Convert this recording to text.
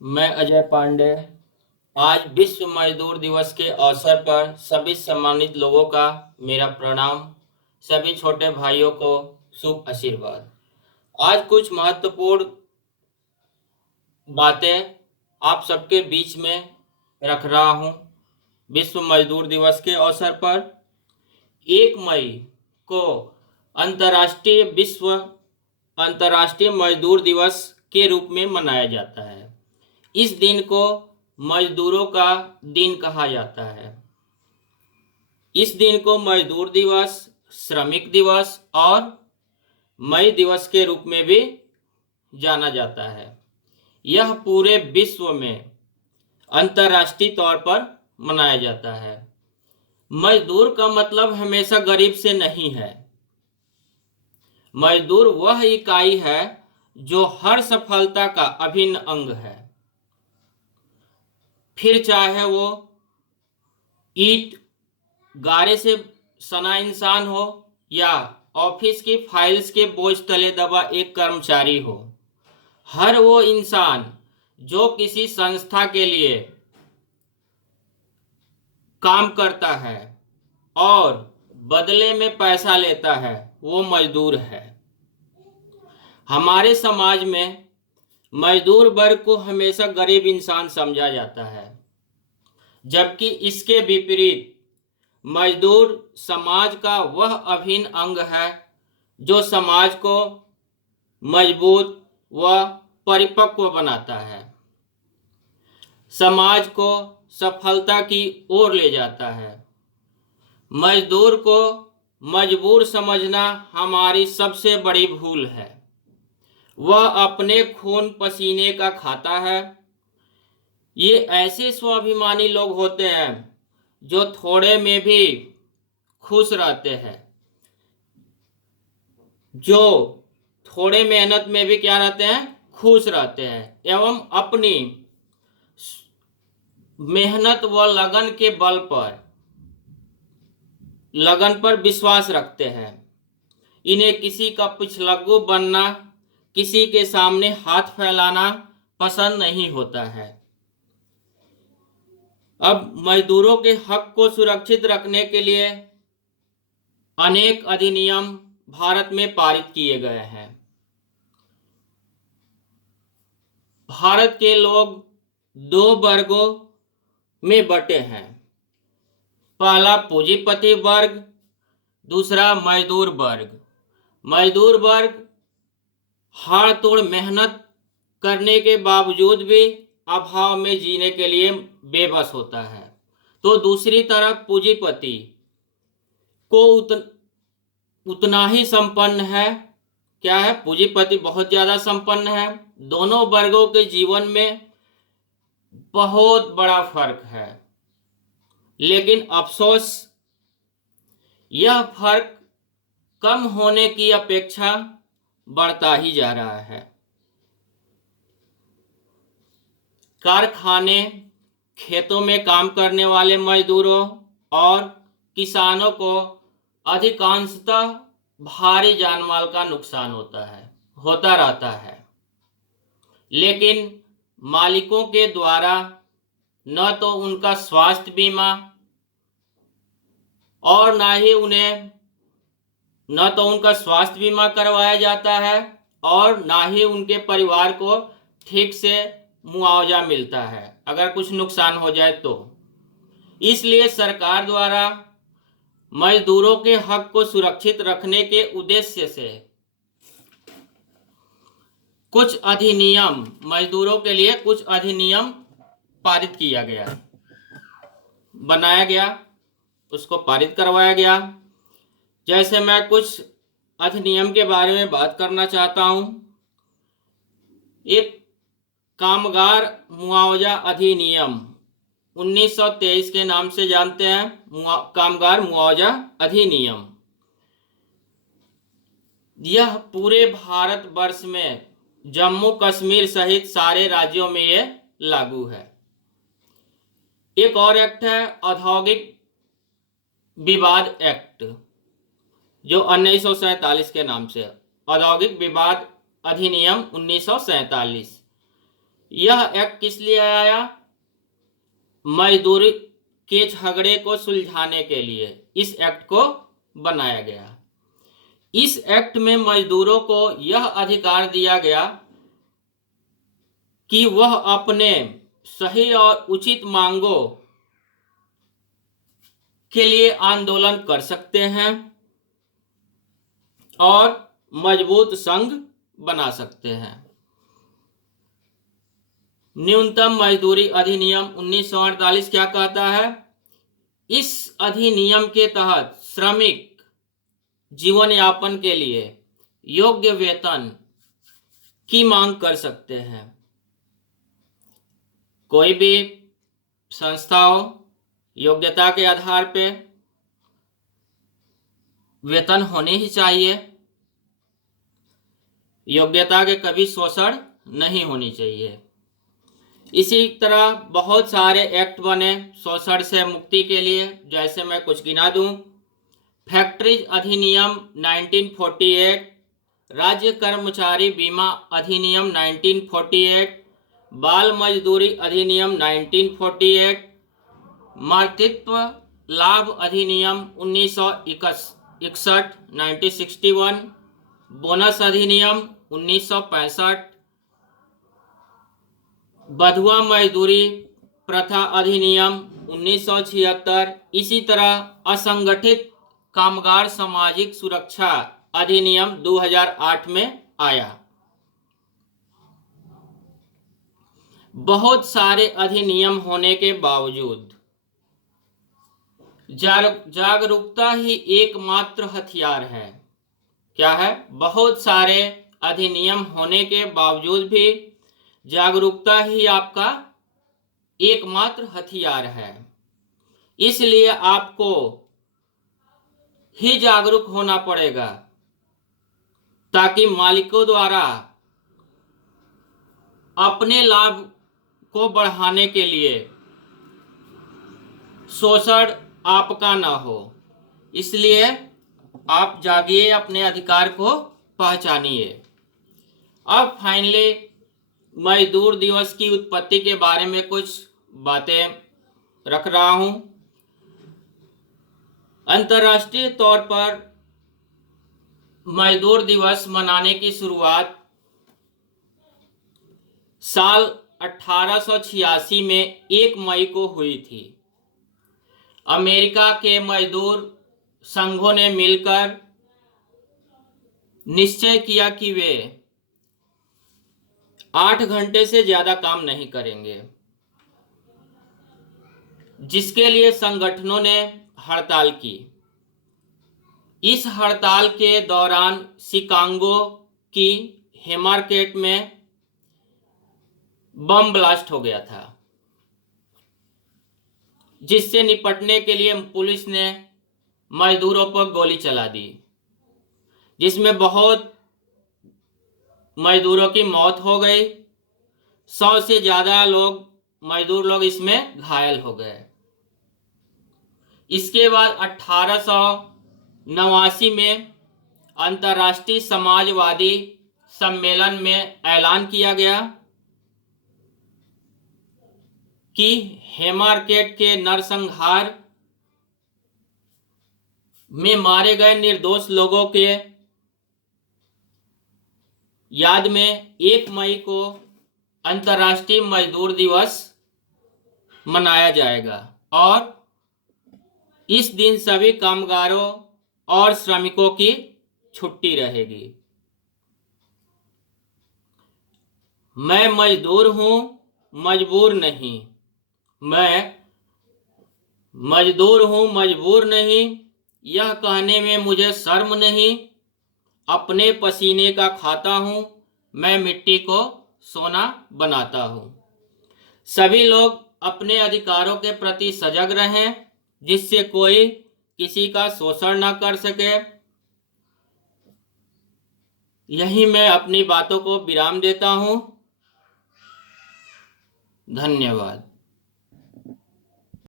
मैं अजय पांडे। आज विश्व मजदूर दिवस के अवसर पर सभी सम्मानित लोगों का मेरा प्रणाम। सभी छोटे भाइयों को शुभ आशीर्वाद। आज कुछ महत्वपूर्ण बातें आप सबके बीच में रख रहा हूं। विश्व मजदूर दिवस के अवसर पर 1 मई को अंतर्राष्ट्रीय मजदूर दिवस के रूप में मनाया जाता है। इस दिन को मजदूरों का दिन कहा जाता है। इस दिन को मजदूर दिवस, श्रमिक दिवस और मई दिवस के रूप में भी जाना जाता है। यह पूरे विश्व में अंतर्राष्ट्रीय तौर पर मनाया जाता है। मजदूर का मतलब हमेशा गरीब से नहीं है। मजदूर वह इकाई है जो हर सफलता का अभिन्न अंग है। फिर चाहे वो ईंट गारे से सना इंसान हो या ऑफिस की फाइल्स के बोझ तले दबा एक कर्मचारी हो, हर वो इंसान जो किसी संस्था के लिए काम करता है और बदले में पैसा लेता है, वो मजदूर है। हमारे समाज में मजदूर वर्ग को हमेशा गरीब इंसान समझा जाता है, जबकि इसके विपरीत मजदूर समाज का वह अभिन्न अंग है जो समाज को मजबूत व परिपक्व बनाता है, समाज को सफलता की ओर ले जाता है। मजदूर को मजबूर समझना हमारी सबसे बड़ी भूल है। वह अपने खून पसीने का खाता है। ये ऐसे स्वाभिमानी लोग होते हैं जो थोड़े में भी खुश रहते हैं, जो थोड़े मेहनत में भी क्या रहते हैं, खुश रहते हैं एवं अपनी मेहनत व लगन पर विश्वास रखते हैं। इन्हें किसी का पिछलग्गू बनना, किसी के सामने हाथ फैलाना पसंद नहीं होता है। अब मजदूरों के हक को सुरक्षित रखने के लिए अनेक अधिनियम भारत में पारित किए गए हैं। भारत के लोग 2 वर्गों में बटे हैं। पहला पूंजीपति वर्ग, दूसरा मजदूर वर्ग। मजदूर वर्ग हाड़ तोड़ मेहनत करने के बावजूद भी अभाव में जीने के लिए बेबस होता है। तो दूसरी तरफ पूंजीपति को उतना ही संपन्न है। क्या है? पूंजीपति बहुत ज्यादा संपन्न है। दोनों वर्गों के जीवन में बहुत बड़ा फर्क है, लेकिन अफसोस यह फर्क कम होने की अपेक्षा बढ़ता ही जा रहा है। कारखाने, खेतों में काम करने वाले मजदूरों और किसानों को अधिकांशतः भारी जानमाल का नुकसान होता रहता है, लेकिन मालिकों के द्वारा न तो उनका स्वास्थ्य बीमा और न तो उनका स्वास्थ्य बीमा करवाया जाता है और ना ही उनके परिवार को ठीक से मुआवजा मिलता है अगर कुछ नुकसान हो जाए तो। इसलिए सरकार द्वारा मजदूरों के हक को सुरक्षित रखने के उद्देश्य से मजदूरों के लिए कुछ अधिनियम पारित किया गया, बनाया गया, उसको पारित करवाया गया। जैसे मैं कुछ अधिनियम के बारे में बात करना चाहता हूं। एक कामगार मुआवजा अधिनियम 1923 के नाम से जानते हैं। कामगार मुआवजा अधिनियम यह पूरे भारत वर्ष में जम्मू कश्मीर सहित सारे राज्यों में ये लागू है। एक और एक्ट है औद्योगिक विवाद एक्ट, जो 1947 के नाम से, औद्योगिक विवाद अधिनियम 1947। यह एक्ट किस लिए आया? मजदूरी के झगड़े को सुलझाने के लिए इस एक्ट को बनाया गया। इस एक्ट में मजदूरों को यह अधिकार दिया गया कि वह अपने सही और उचित मांगों के लिए आंदोलन कर सकते हैं और मजबूत संघ बना सकते हैं। न्यूनतम मजदूरी अधिनियम 1948 क्या कहता है? इस अधिनियम के तहत श्रमिक जीवन यापन के लिए योग्य वेतन की मांग कर सकते हैं। कोई भी संस्था हो, योग्यता के आधार पे वेतन होने ही चाहिए। योग्यता के कभी शोषण नहीं होनी चाहिए। इसी तरह बहुत सारे एक्ट बने शोषण से मुक्ति के लिए, जैसे मैं कुछ गिना दूं। फैक्ट्रीज अधिनियम 1948, राज्य कर्मचारी बीमा अधिनियम 1948, बाल मजदूरी अधिनियम 1948, मातृत्व लाभ अधिनियम 1961 1961, बोनस अधिनियम 1965, बधुआ मजदूरी प्रथा अधिनियम 1976। इसी तरह असंगठित कामगार सामाजिक सुरक्षा अधिनियम 2008 में आया। बहुत सारे अधिनियम होने के बावजूद जागरूकता ही एकमात्र हथियार है। क्या है? बहुत सारे अधिनियम होने के बावजूद भी जागरूकता ही आपका एकमात्र हथियार है। इसलिए आपको ही जागरूक होना पड़ेगा ताकि मालिकों द्वारा अपने लाभ को बढ़ाने के लिए शोषण आपका ना हो। इसलिए आप जागिए, अपने अधिकार को पहचानिए। अब फाइनली मजदूर दिवस की उत्पत्ति के बारे में कुछ बातें रख रहा हूं। अंतर्राष्ट्रीय तौर पर मजदूर दिवस मनाने की शुरुआत साल 1886 में 1 मई को हुई थी। अमेरिका के मजदूर संघों ने मिलकर निश्चय किया कि वे 8 घंटे से ज्यादा काम नहीं करेंगे, जिसके लिए संगठनों ने हड़ताल की। इस हड़ताल के दौरान शिकागो की हेमार्केट में बम ब्लास्ट हो गया था, जिससे निपटने के लिए पुलिस ने मजदूरों पर गोली चला दी, जिसमें बहुत मजदूरों की मौत हो गई। 100 से ज्यादा मजदूर लोग इसमें घायल हो गए। इसके बाद 1889 में अंतर्राष्ट्रीय समाजवादी सम्मेलन में ऐलान किया गया कि हेमार्केट के नरसंहार में मारे गए निर्दोष लोगों के याद में 1 मई को अंतर्राष्ट्रीय मजदूर दिवस मनाया जाएगा और इस दिन सभी कामगारों और श्रमिकों की छुट्टी रहेगी। मैं मजदूर हूं, मजबूर नहीं। मैं मजदूर हूं, मजबूर नहीं। यह कहने में मुझे शर्म नहीं। अपने पसीने का खाता हूं, मैं मिट्टी को सोना बनाता हूं। सभी लोग अपने अधिकारों के प्रति सजग रहें, जिससे कोई किसी का शोषण न कर सके। यही मैं अपनी बातों को विराम देता हूं। धन्यवाद।